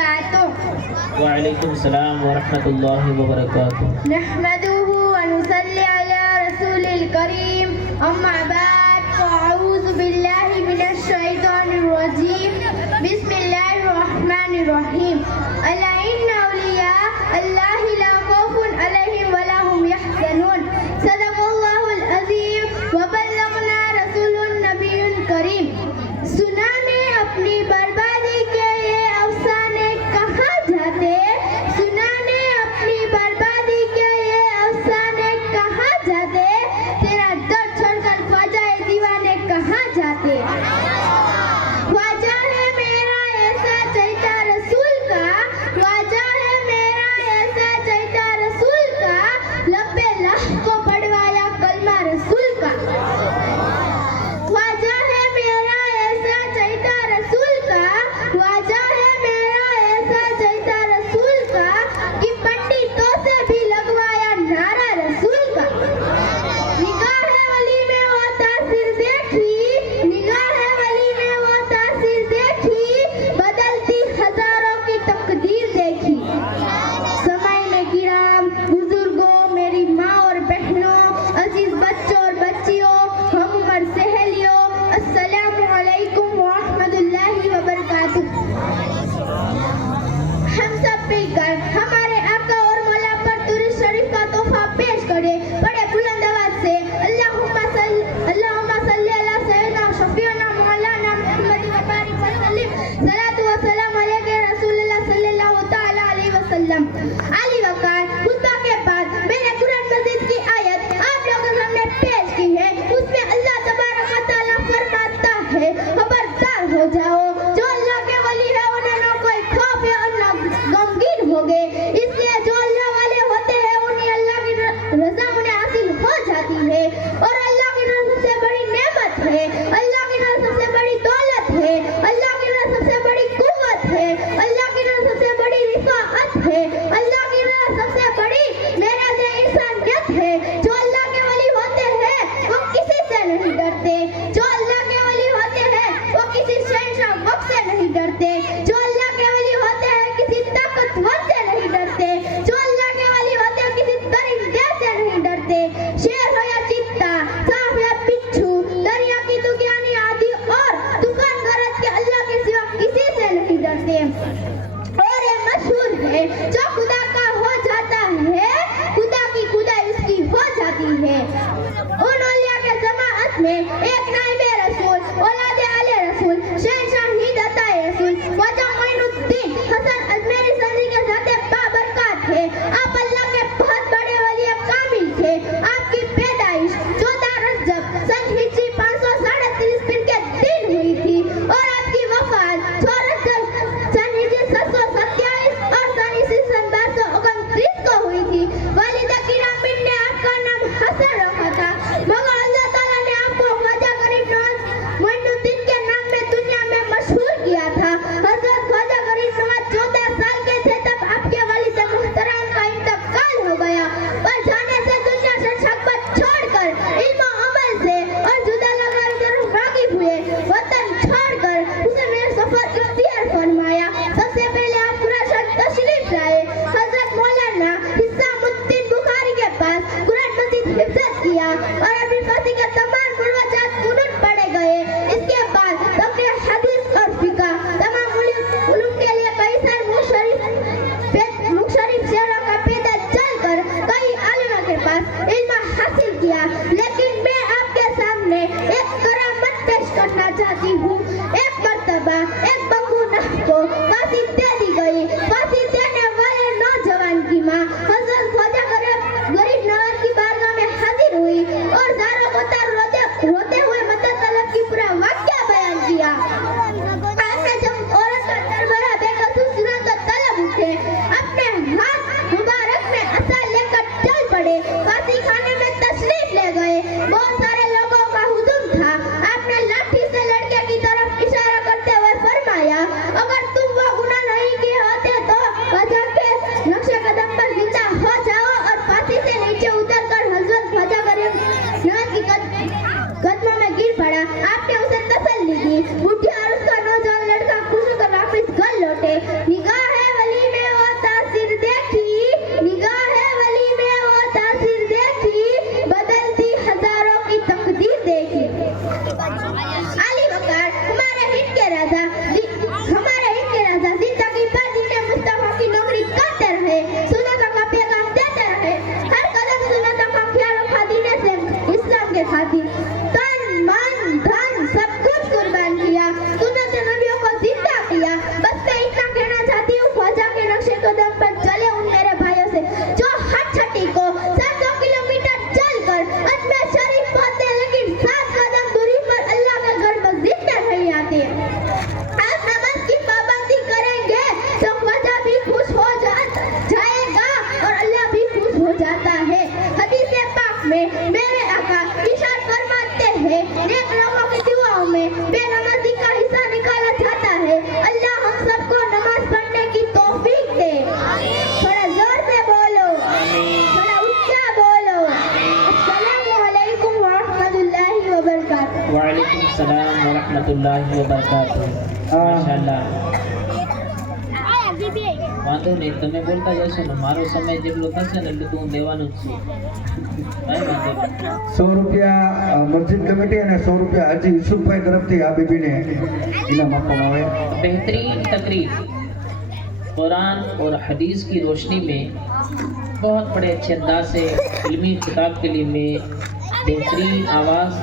वबरकातुह। वालेकुम सलाम व रहमतुल्लाहि व बरकातुहू। नहमदुहु व नुसल्ली अला रसूलिल करीम। अम्मा बाद फ़अऊज़ु बिल्लाहि मिनश शैतानिर रजीम। बिस्मिल्लाहिर रहमानिर रहीम। अला इन्ना औलिया अल्लाहि ला खौफुन अलैहिम व ला हुम यहज़नून। सदक़ल्लाहुल अज़ीम व बल्लगना रसूलुन नबियुल करीम। सुना ने अपनी बर्बादी के ये अफसाने कहाँ जाते, सुना ने अपनी बर्बादी के ये अफसाने कहाँ जाते, तेरा दर्द छोड़कर ख्वाजा ए दीवाने कहाँ जाते। ख्वाजा है मेरा ऐसा चैता रसूल का, ख्वाजा है मेरा ऐसा चैता वालेकुम सलाम व रहमतुल्लाहि व बरकातुहू। माशाअल्लाह। વાંધો નહીં, તમે બોલતા જશો ને, મારો સમય જેટલો થશે ને એટલે તો હું દેવાનું જ છું. કાંઈ વાંધો નહીં. 100 रुपया मस्जिद कमेटी અને 100 रुपया हाजी यूसुफभाई तरफથી આ बीबीને इनाम આપવામાં આવે. बेहतरीन तकरीर कुरान और हदीस की रोशनी में बहुत बड़े अच्छे अंदाज से इल्मी खिताब के लिए में बेहतरीन आवाज़